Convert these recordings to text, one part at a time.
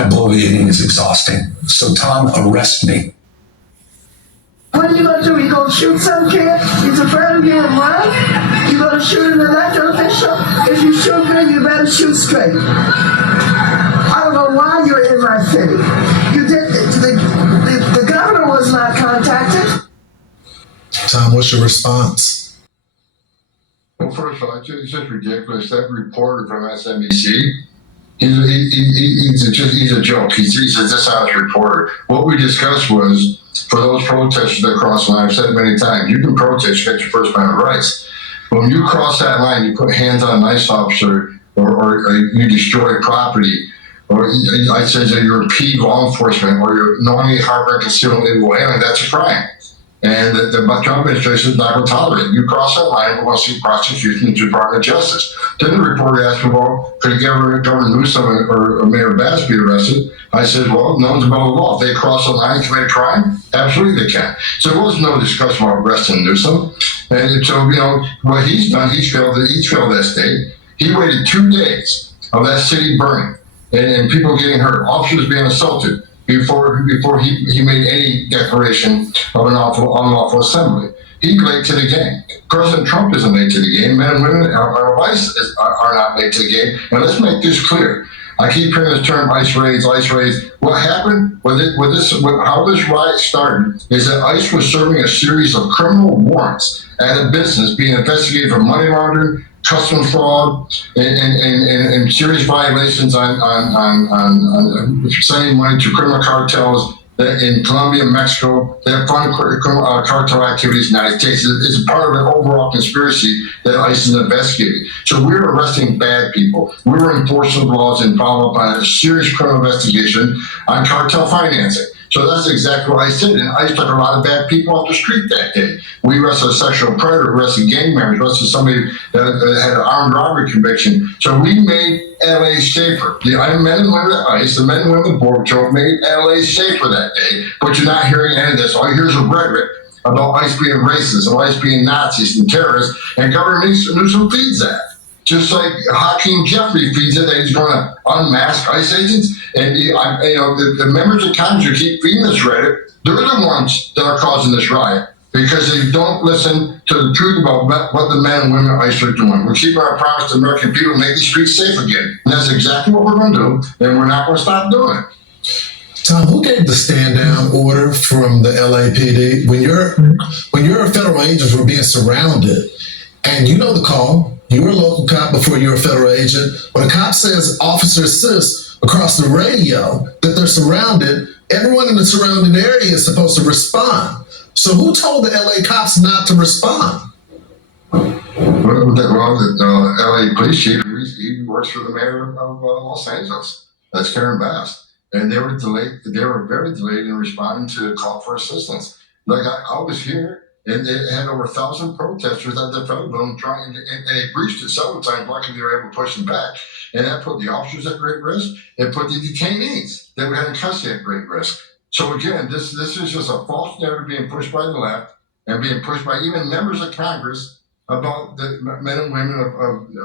kind of bloviating is exhausting. So Tom, arrest me. What are you going to do? You going to shoot some kid? He's afraid of getting run? You going to shoot an elected official? If you shoot me, you better shoot straight. I don't know why you're in my city. You did. The governor was not contacted. Tom, what's your response? Well, first of all, it's just ridiculous. That reporter from SNBC, he's a joke. He's a dishonest reporter. What we discussed was, for those protesters that cross the line, I've said it many times, you can protest, you get your First Amendment rights. But when you cross that line, you put hands on an ICE officer, or you destroy property, or I said that you impede law enforcement, or you're knowingly harboring concealing illegal alien, that's a crime. And the Trump administration is not going to tolerate it. You cross that line, we're going to see prosecution in the Department of Justice. Then the reporter asked me, well, could Governor Newsom or Mayor Bass be arrested? I said, well, no one's above the law. If they cross the line and commit a crime, absolutely they can. So there was no discussion about arresting Newsom. And so, what he's done, he's failed that state. He waited 2 days of that city burning and people getting hurt, officers being assaulted, before he made any declaration of an unlawful assembly. He's late to the game. President Trump isn't late to the game. Men and women are not late to the game. And let's make this clear. I keep hearing this term ICE raids. What happened how this riot started is that ICE was serving a series of criminal warrants at a business being investigated for money laundering, customs fraud, and serious violations on sending money to criminal cartels in Colombia, Mexico, that fund cartel activities in the United States. It's part of an overall conspiracy that ICE is investigating. So we're arresting bad people. We were enforcing laws and followed up on a serious criminal investigation on cartel financing. So that's exactly what ICE did. And ICE took a lot of bad people off the street that day. We arrested a sexual predator, arrested gang members, arrested somebody that had an armed robbery conviction. So we made LA safer. The men and women at ICE, the men and women at the Border Patrol made LA safer that day. But you're not hearing any of this. All you hear is a rhetoric about ICE being racist, about ICE being Nazis and terrorists, and Governor Newsom feeds that. Just like Hakeem Jeffrey feeds it that he's going to unmask ICE agents. And the members of Congress who keep feeding this rhetoric, they're the ones that are causing this riot because they don't listen to the truth about what the men and women at ICE are doing. We're keeping our promise to the American people to make these streets safe again. And that's exactly what we're going to do, and we're not going to stop doing it. Tom, who gave the stand-down order from the LAPD? When your federal agents were being surrounded, and you know the call, you were a local cop before you were a federal agent. When a cop says officer assist across the radio that they're surrounded, everyone in the surrounding area is supposed to respond. So who told the LA cops not to respond? Well, the LA police chief, he works for the mayor of Los Angeles. That's Karen Bass. And they were delayed. They were very delayed in responding to a call for assistance. Like I was here, and they had over 1,000 protesters at the federal building and they breached it several times. Luckily, they were able to push them back. And that put the officers at great risk. It put the detainees that we had in custody at great risk. So again, this is just a false narrative being pushed by the left and being pushed by even members of Congress about the men and women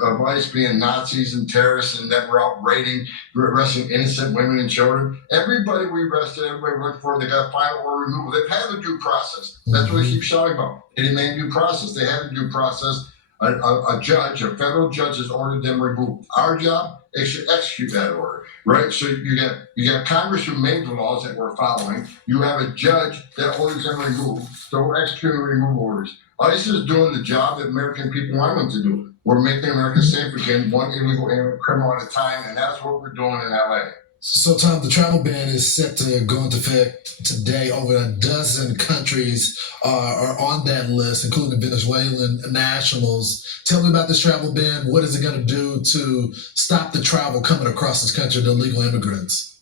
of ICE being Nazis and terrorists and that we're out raiding, arresting innocent women and children. Everybody we arrested, everybody worked for, they got final order removal. They've had a due process. That's what they keep shouting about. They didn't make due process. They had a due process. A judge, a federal judge has ordered them removed. Our job, they should execute that order, right? So you got Congress who made the laws that we're following. You have a judge that orders them removed. So we're executing removal orders. ICE is doing the job that American people want them to do. We're making America safe again, one illegal criminal at a time, and that's what we're doing in LA. So, Tom, the travel ban is set to go into effect today. Over a dozen countries are on that list, including the Venezuelan nationals. Tell me about this travel ban. What is it going to do to stop the travel coming across this country to illegal immigrants?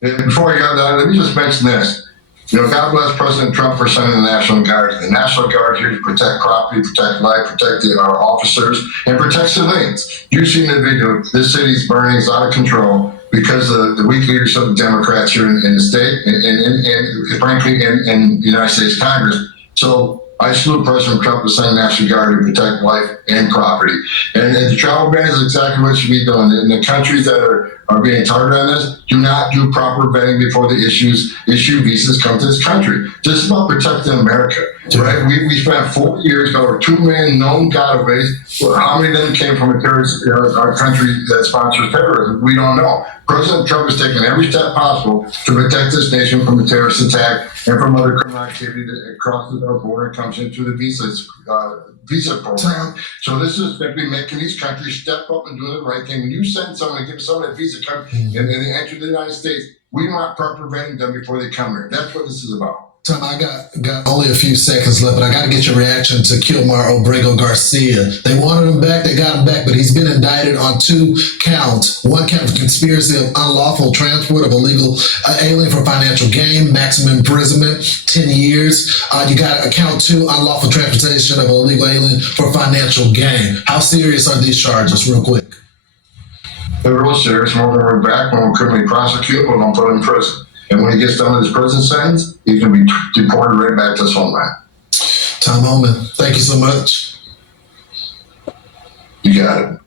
And before I go down, let me just mention this. God bless President Trump for sending the National Guard. The National Guard here to protect property, protect life, protect our officers, and protect civilians. You've seen the video. This city's burning. It's out of control because of the weak leadership of the Democrats here in the state and frankly, in the United States Congress. So I salute President Trump for sending National Guard to protect life and property. And the travel ban is exactly what should be done. In the countries that are being targeted on this, do not do proper vetting before the issue visas come to this country. This is about protecting America, right? We spent 4 years, got over 2 million known gotaways. Well, how many of them came from a terrorist, our country that sponsors terrorism? We don't know. President Trump has taken every step possible to protect this nation from a terrorist attack and from other criminal activity that crosses our border and comes into the visa program. So this is simply making these countries step up and do the right thing. When you send someone, give someone a visa card and they enter the United States, we want proper vetting done before they come here. That's what this is about. Tom, I got only a few seconds left, but I got to get your reaction to Kilmar Obrego Garcia. They wanted him back, they got him back, but he's been indicted on 2 counts. 1 count of conspiracy of unlawful transport of illegal alien for financial gain, maximum imprisonment, 10 years. You got count 2, unlawful transportation of illegal alien for financial gain. How serious are these charges, real quick? They're real serious. When we're back, when we're criminally prosecuted, we're going to put him in prison. And when he gets done with his prison sentence, he's going to be deported right back to his homeland. Tom Homan, thank you so much. You got it.